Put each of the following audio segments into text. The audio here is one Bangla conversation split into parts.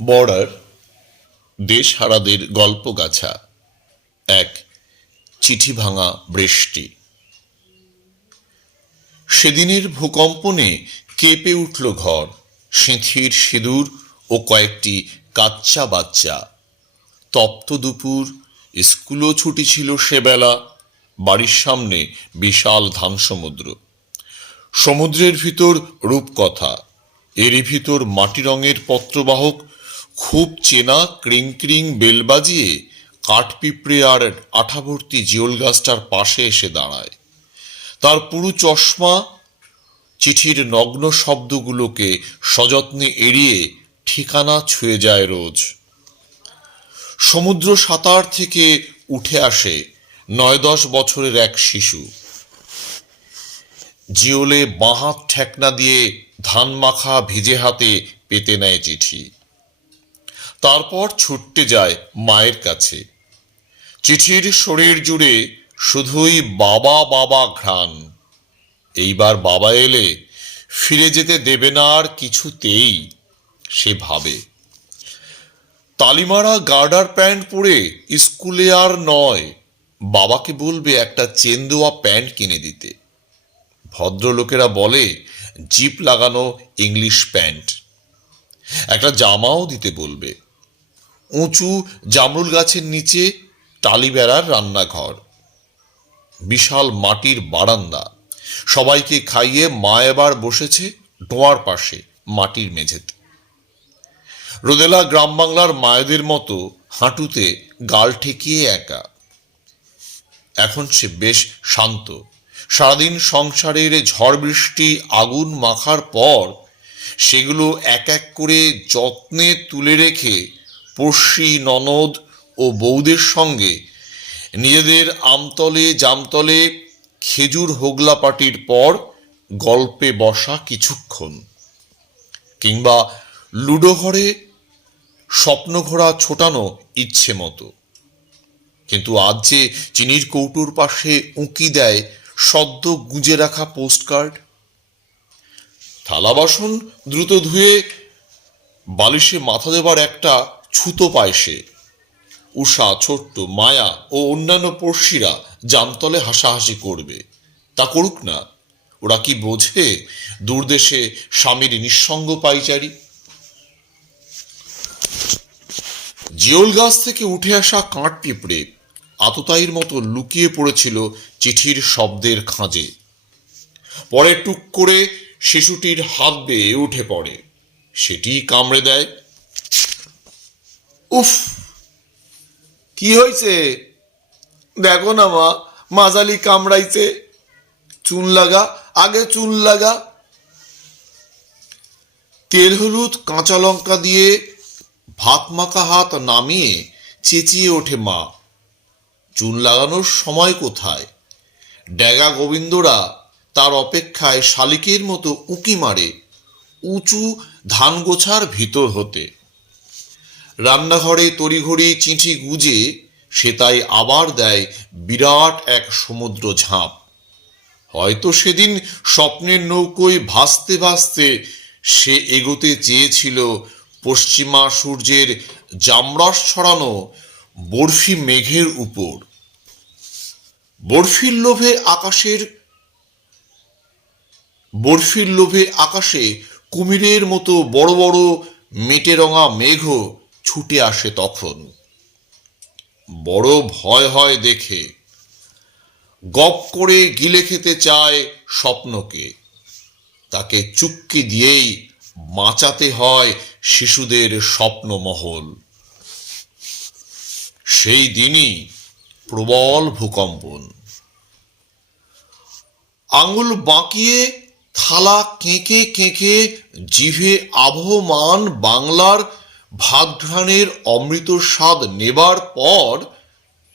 বর্ডার দেশহারাদের গল্পগাছা। এক চিঠি ভাঙা বৃষ্টি। সেদিনের ভূকম্পনে কেঁপে উঠল ঘর, সিঁথির সিঁদুর ও কয়েকটি কাচ্চা বাচ্চা। তপ্ত দুপুর, স্কুলও ছুটি ছিল সেবেলা। বাড়ির সামনে বিশাল ধান সমুদ্র, সমুদ্রের ভিতর রূপকথা, এরই ভিতর মাটি রঙের পত্রবাহক খুব চেনা ক্রিং ক্রিং বেল বাজিয়ে কাঠপিঁপড়ে আর আঠাভর্তি জিওল গাছটার পাশে এসে দাঁড়ায়। তার পুরু চশমা চিঠির নগ্ন শব্দগুলোকে সযত্নে এড়িয়ে ঠিকানা ছুঁয়ে যায় রোজ। সমুদ্র সাঁতার থেকে উঠে আসে ৯-১০ বছরের এক শিশু। জিওলে বাঁ হাত ঠেকনা দিয়ে ধান মাখা ভিজে হাতে পেতে নেয় চিঠি। তারপর ছুটতে যায় মায়ের কাছে। চিঠির শরীর জুড়ে শুধুই বাবা বাবা ঘ্রাণ। এইবার বাবা এলে ফিরে যেতে দেবে না আর কিছুতেই, সে ভাবে। তালিমারা গার্ডার প্যান্ট পরে স্কুলে আর নয়, বাবাকে বলবে একটা চেন দেওয়া প্যান্ট কিনে দিতে। ভদ্রলোকেরা বলে জিপ লাগানো ইংলিশ প্যান্ট। একটা জামাও দিতে বলবে। উঁচু জামরুল গাছের নিচে টালি বেড়ার রান্নাঘর, বিশাল মাটির বারান্দা। সবাইকে খাইয়ে মা এবার বসেছে ডোয়ার পাশে মাটির মেঝেতে। রোদেলা গ্রাম বাংলার মায়েদের মতো হাঁটুতে গাল ঠেকিয়ে একা। এখন সে বেশ শান্ত। সারাদিন সংসারের ঝড় বৃষ্টি আগুন মাখার পর সেগুলো এক এক করে যত্নে তুলে রেখে পড়শি ননদ ও বউদের সঙ্গে নিজেদের আমতলে জামতলে খেজুর হোগলা পাটির পর গল্পে বসা কিছুক্ষণ, কিংবা লুডো ঘরে স্বপ্ন ঘোড়া ছোটানো ইচ্ছে মতো। কিন্তু আজ যে চিনির কৌটোর পাশে উঁকি দেয় সদ্য গুঁজে রাখা পোস্টকার্ড। থালা বাসন দ্রুত ধুয়ে বালিশে মাথা দেবার একটা ছুতো পায় সে। উষা, ছোট্ট, মায়া ও অন্যান্য পড়শিরা জামতলে হাসাহাসি করবে। তা করুক না, ওরা কি বোঝে দূরদেশে স্বামীর নিঃসঙ্গ পাইচারি। জিওল গাছ থেকে উঠে আসা কাঠ পিঁপড়ে আততায়ীর মতো লুকিয়ে পড়েছিল চিঠির শব্দের খাঁজে। পরে টুক করে শিশুটির হাত বেয়ে উঠে পড়ে, সেটি কামড়ে দেয়। উফ, কি হয়েছে? দেখো না মা, মাজালি কামড়াইছে। চুন লাগা, আগে চুন লাগা। তেল হলুদ কাঁচা লঙ্কা দিয়ে ভাত মাখা হাত নামিয়ে চেঁচিয়ে ওঠে মা। চুন লাগানোর সময় কোথায়? ড্যাগা গোবিন্দরা তার অপেক্ষায় শালিকের মতো উঁকি মারে উঁচু ধান গোছার ভিতর হতে। রান্নাঘরে তড়িঘড়ি চিঠি গুজে সে তাই আবার দেয় বিরাট এক সমুদ্র ঝাঁপ। হয়তো সেদিন স্বপ্নের নৌকোয় ভাসতে ভাসতে সে এগোতে চেয়েছিল পশ্চিমা সূর্যের জামরস ছড়ানো বরফি মেঘের উপর। বরফির লোভে আকাশে কুমিরের মতো বড় বড় মেটে রঙা মেঘও ছুটে আসে তখন। বড় ভয় হয় দেখে। গপ করে গিলে খেতে চায় স্বপ্নকে। তাকে চুক্কি দিয়েই বাঁচাতে হয় শিশুদের স্বপ্নমহল। সেই দিনই প্রবল ভূকম্পন। আঙুল বাঁকিয়ে থালা কেঁকে কেঁকে জিভে আবহমান বাংলার ভাতঘ্রাণের অমৃত স্বাদ নেবার পর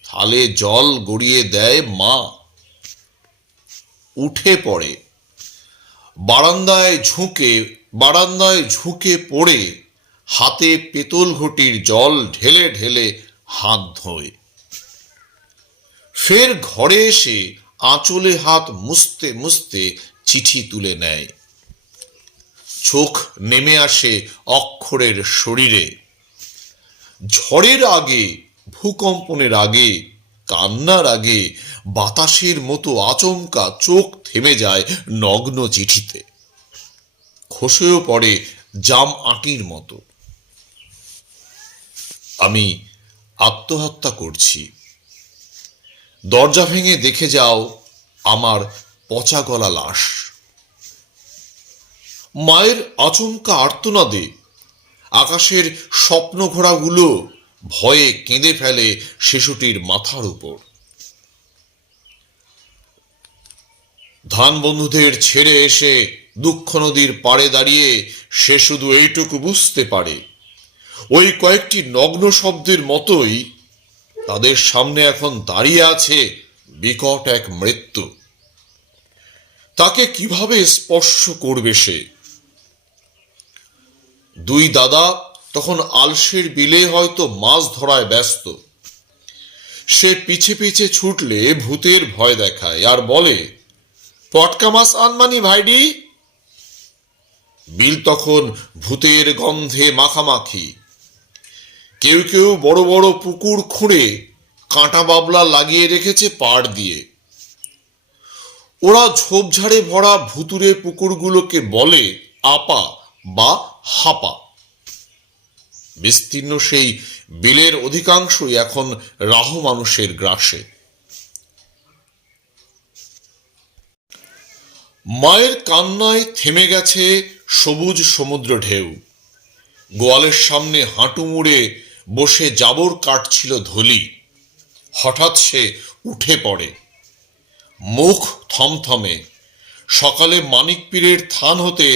থালে জল গড়িয়ে দেয় মা। উঠে পড়ে, বারান্দায় ঝুঁকে পড়ে হাতে পেতল ঘটির জল ঢেলে ঢেলে হাত ধোয়। ফের ঘরে এসে আঁচলে হাত মুছতে মুছতে চিঠি তুলে নেয়। চোখ নেমে আসে অক্ষরের শরীরে। ঝড়ের আগে, ভূকম্পনের আগে, কান্নার আগে বাতাসের মতো আচমকা চোখ থেমে যায় নগ্ন চিঠিতে, খসেও পড়ে জাম আটির মতো। আমি আত্মহত্যা করছি। দরজা ভেঙে দেখে যাও আমার পচা গলা লাশ। মায়ের আচমকা আর্তনাদে আকাশের স্বপ্ন ঘোড়াগুলো ভয়ে কেঁদে ফেলে শিশুটির মাথার উপর। ধান বন্ধুদের ছেড়ে এসে দুঃখ নদীর পাড়ে দাঁড়িয়ে সে শুধু এইটুকু বুঝতে পারে, ওই কয়েকটি নগ্ন শব্দের মতোই তাদের সামনে এখন দাঁড়িয়ে আছে বিকট এক মৃত্যু। তাকে কিভাবে স্পর্শ করবে সে? দুই দাদা তখন আলসের বিলে হয়তো মাছ ধরায় ব্যস্ত। সে পিছে পিছে ছুটলে ভূতের ভয় দেখায় আর বলে, পটকা মাছ আনমানি ভাইডি। বিল তখন ভূতের গন্ধে মাখামাখি। কেউ কেউ বড় বড় পুকুর খুঁড়ে কাঁটা বাবলা লাগিয়ে রেখেছে পাড় দিয়ে। ওরা ঝোপঝাড়ে ভরা ভুতুরে পুকুরগুলোকে বলে আপা বা হাপা। বিস্তীর্ণ সেই বিলের অধিকাংশই এখন রাহু মানুষের গ্রাসে। মায়ের কান্নায় থেমে গেছে সবুজ সমুদ্র ঢেউ। গোয়ালের সামনে হাঁটু মুড়ে বসে জাবর কাটছিল ধলি। হঠাৎ সে উঠে পড়ে, মুখ থমথমে। সকালে মানিক পীরের থান হতে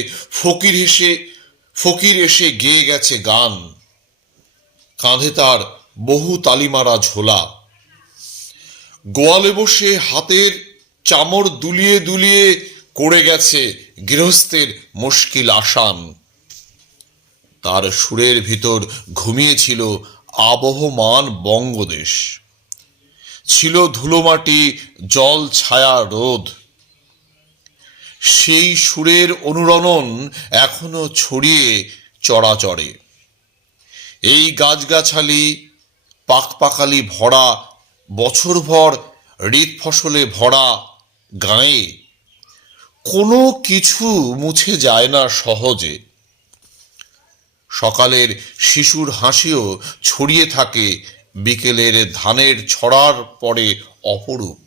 ফকির এসে গেয়ে গেছে গান। কাঁধে তার বহু তালিমারা ঝোলা। গোয়ালে বসে হাতের চামড় দুলিয়ে দুলিয়ে করে গেছে গৃহস্থের মুশকিল আসান। তার সুরের ভিতর ঘুমিয়েছিল আবহমান বঙ্গদেশ। ছিল ধুলোমাটি, জল, ছায়া, রোদ। সেই সুরের অনুরণন এখনো ছড়িয়ে চরাচরে। এই গাছগাছালি পাকপাকালি ভরা, বছরভর ঋত ফসলে ভরা গায়ে কোনো কিছু মুছে যায় না সহজে। সকালের শিশুর হাসিও ছড়িয়ে থাকে বিকেলের ধানের ছড়ার পরে অপরূপ।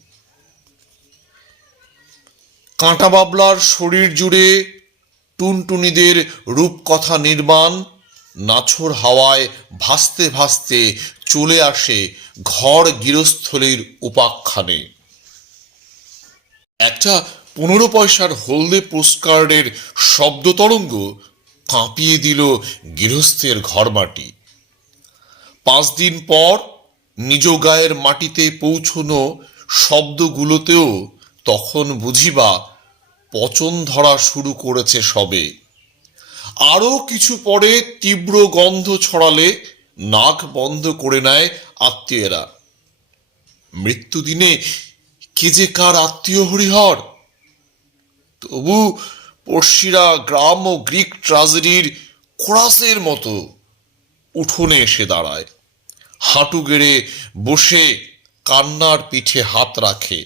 কাঁটা বাবলার শরীর জুড়ে টুনটুনিদের রূপকথা নির্মাণ নাছোড় হাওয়ায় ভাসতে ভাসতে চলে আসে ঘর গৃহস্থলীর উপাখ্যানে। একটা 15 পয়সার হলদে পোস্টকার্ডের শব্দ তরঙ্গ কাঁপিয়ে দিল গৃহস্থের ঘরমাটি। 5 দিন পর নিজ গায়ের মাটিতে পৌঁছনো শব্দগুলোতেও তখন বুঝিবা পচন ধরা শুরু করেছে সবে। আরো কিছু পরে তীব্র গন্ধ ছড়ালে নাক বন্ধ করে নেয় আত্মীয়রা। মৃত্যুদিনে কে যে কার আত্মীয় হরিহর। তবু পড়শিরা গ্রাম ও গ্রিক ট্রাজেডির কোরাসের মতো উঠোনে এসে দাঁড়ায়, হাঁটু গেড়ে বসে কান্নার পিঠে হাত রাখে।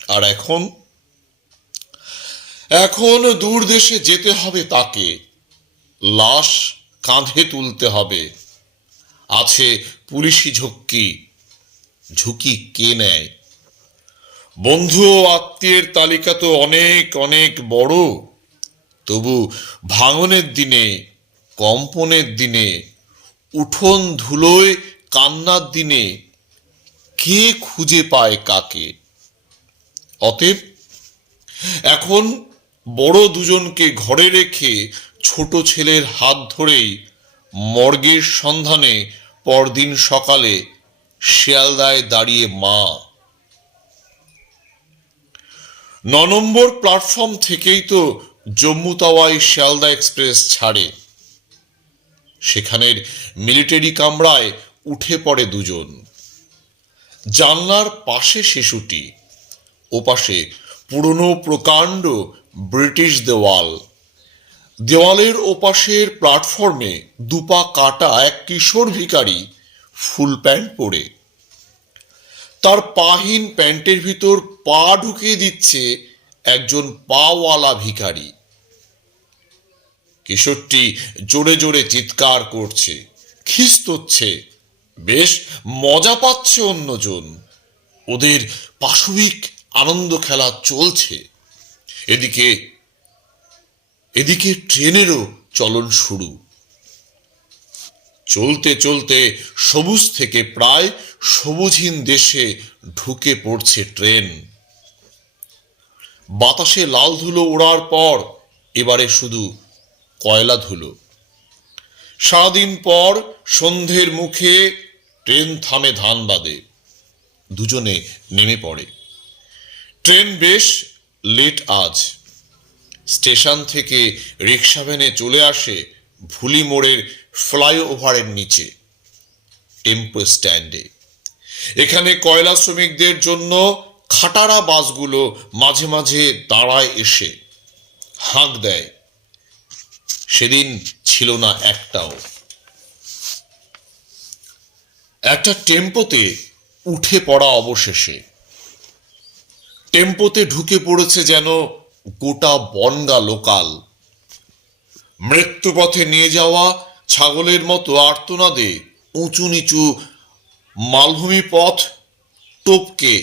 আর এখন দূর দেশে যেতে হবে তাকে, লাশ কাঁধে তুলতে হবে। আছে পুলিশি ঝুঁকি কে নেয়? বন্ধু ও আত্মীয়ের তালিকা তো অনেক অনেক বড়। তবু ভাঙনের দিনে, কম্পনের দিনে, উঠোন ধুলোয় কান্নার দিনে কে খুঁজে পায় কাকে? অতএব এখন বড় দুজনকে ঘরে রেখে ছোট ছেলের হাত ধরেই মর্গের সন্ধানে পরদিন সকালে শিয়ালদায় দাঁড়িয়ে মা। 9 নম্বর প্ল্যাটফর্ম থেকেই তো জম্মু তাওয়াই শিয়ালদা এক্সপ্রেস ছাড়ে। সেখানের মিলিটারি কামরায় উঠে পড়ে দুজন। জানলার পাশে শিশুটি, ওপাশে পুরনো প্রকাণ্ড ব্রিটিশ দেওয়াল। দেওয়ালের ওপাশের প্ল্যাটফর্মে দুপা কাটা এক কিশোর ভিখারি ফুল প্যান্ট পরে, তার পাহীন প্যান্টের ভিতর পা ঢুকিয়ে দিচ্ছে একজন পাওয়ালা ভিখারি। কিশোরটি জোরে জোরে চিৎকার করছে, খিস্তুচ্ছে, বেশ মজা পাচ্ছে অন্যজন। ওদের পাশবিক আনন্দ খেলা চলছে। এদিকে এদিকে ট্রেনেরও চলন শুরু। চলতে চলতে সবুজ থেকে প্রায় সবুজহীন দেশে ঢুকে পড়ছে ট্রেন। বাতাসে লাল ধুলো ওড়ার পর এবারে শুধু কয়লা ধুলো। সারাদিন পর সন্ধ্যের মুখে ট্রেন থামে ধানবাদে। দুজনে নেমে পড়ে। ট্রেন বেশ লেট আজ। স্টেশন থেকে রিক্সা ভ্যানে চলে আসে ভুলি মোড়ের ফ্লাইওভারের নিচে, টেম্পো স্ট্যান্ডে। এখানে কয়লা শ্রমিকদের জন্য খাটারা বাসগুলো মাঝে মাঝে দাঁড়ায় এসে হাঁক দেয়। সেদিন ছিল না একটাও। একটা টেম্পোতে উঠে পড়া অবশেষে। টেম্পোতে ঢুকে পড়েছে যেন গোটা বনগা লোকাল। মৃত্যুপথে নিয়ে যাওয়া ছাগলের মতো আর্তনাদে উঁচু নিচু মালভূমি পথ টপকে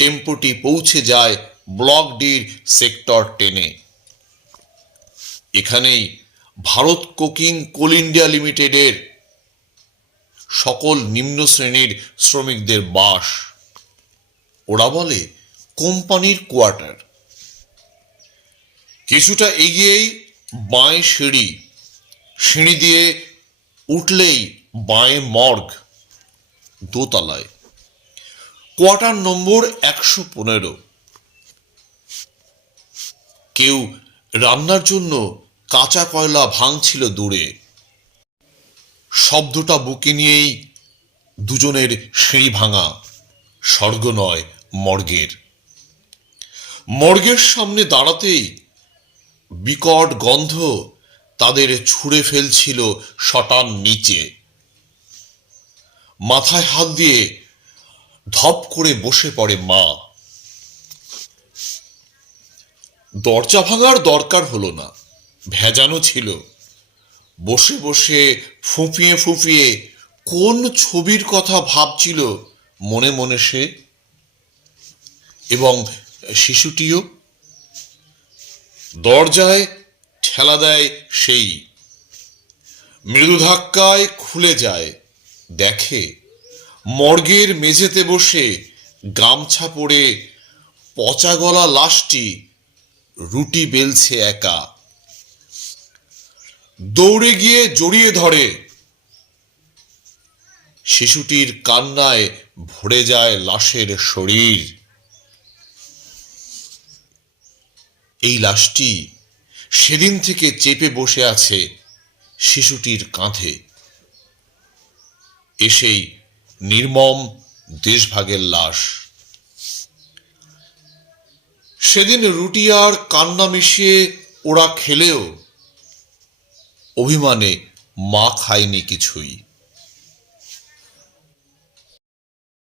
টেম্পোটি পৌঁছে যায় ব্লক ডির সেক্টর 10-এ। এখানেই ভারত কোকিং কোল ইন্ডিয়া লিমিটেডের সকল নিম্ন শ্রেণীর শ্রমিকদের বাস। ওরা বলে কোম্পানির কোয়ার্টার। কিছুটা এগিয়েই বাঁয়ে সিঁড়ি, সিঁড়ি দিয়ে উঠলেই বাঁয়ে মর্গ, দোতলায়, কোয়ার্টার নম্বর 115। কেউ রান্নার জন্য কাঁচা কয়লা ভাঙছিল দূরে। শব্দটা বুকে নিয়েই দুজনের সিঁড়ি ভাঙা, স্বর্গ নয় মর্গের। মর্গের সামনে দাঁড়াতেই বিকট গন্ধ তাদের ছুঁড়ে ফেলছিল শটান নিচে। মাথায় হাত দিয়ে ধপ করে বসে পড়ে মা। দরজা ভাঙার দরকার হলো না, ভেজানো ছিল। বসে বসে ফুঁপিয়ে ফুঁপিয়ে কোন ছবির কথা ভাবছিল মনে মনে সে। এবং শিশুটিও। দরজায় ঠেলা দেয় সেই। মৃদু ধাক্কায় খুলে যায়। দেখে মর্গের মেঝেতে বসে গামছা পরে পচা গলা লাশটি রুটি বেলছে একা। দৌড়ে গিয়ে জড়িয়ে ধরে। শিশুটির কান্নায় ভরে যায় লাশের শরীর। এই লাশটি সেদিন থেকে চেপে বসে আছে শিশুটির কাঁধে। এসেই নির্মম দেশভাগের লাশ। সেদিন রুটি আর কান্না মিশিয়ে ওরা খেলেও অভিমানে মা খায়নি কিছুই।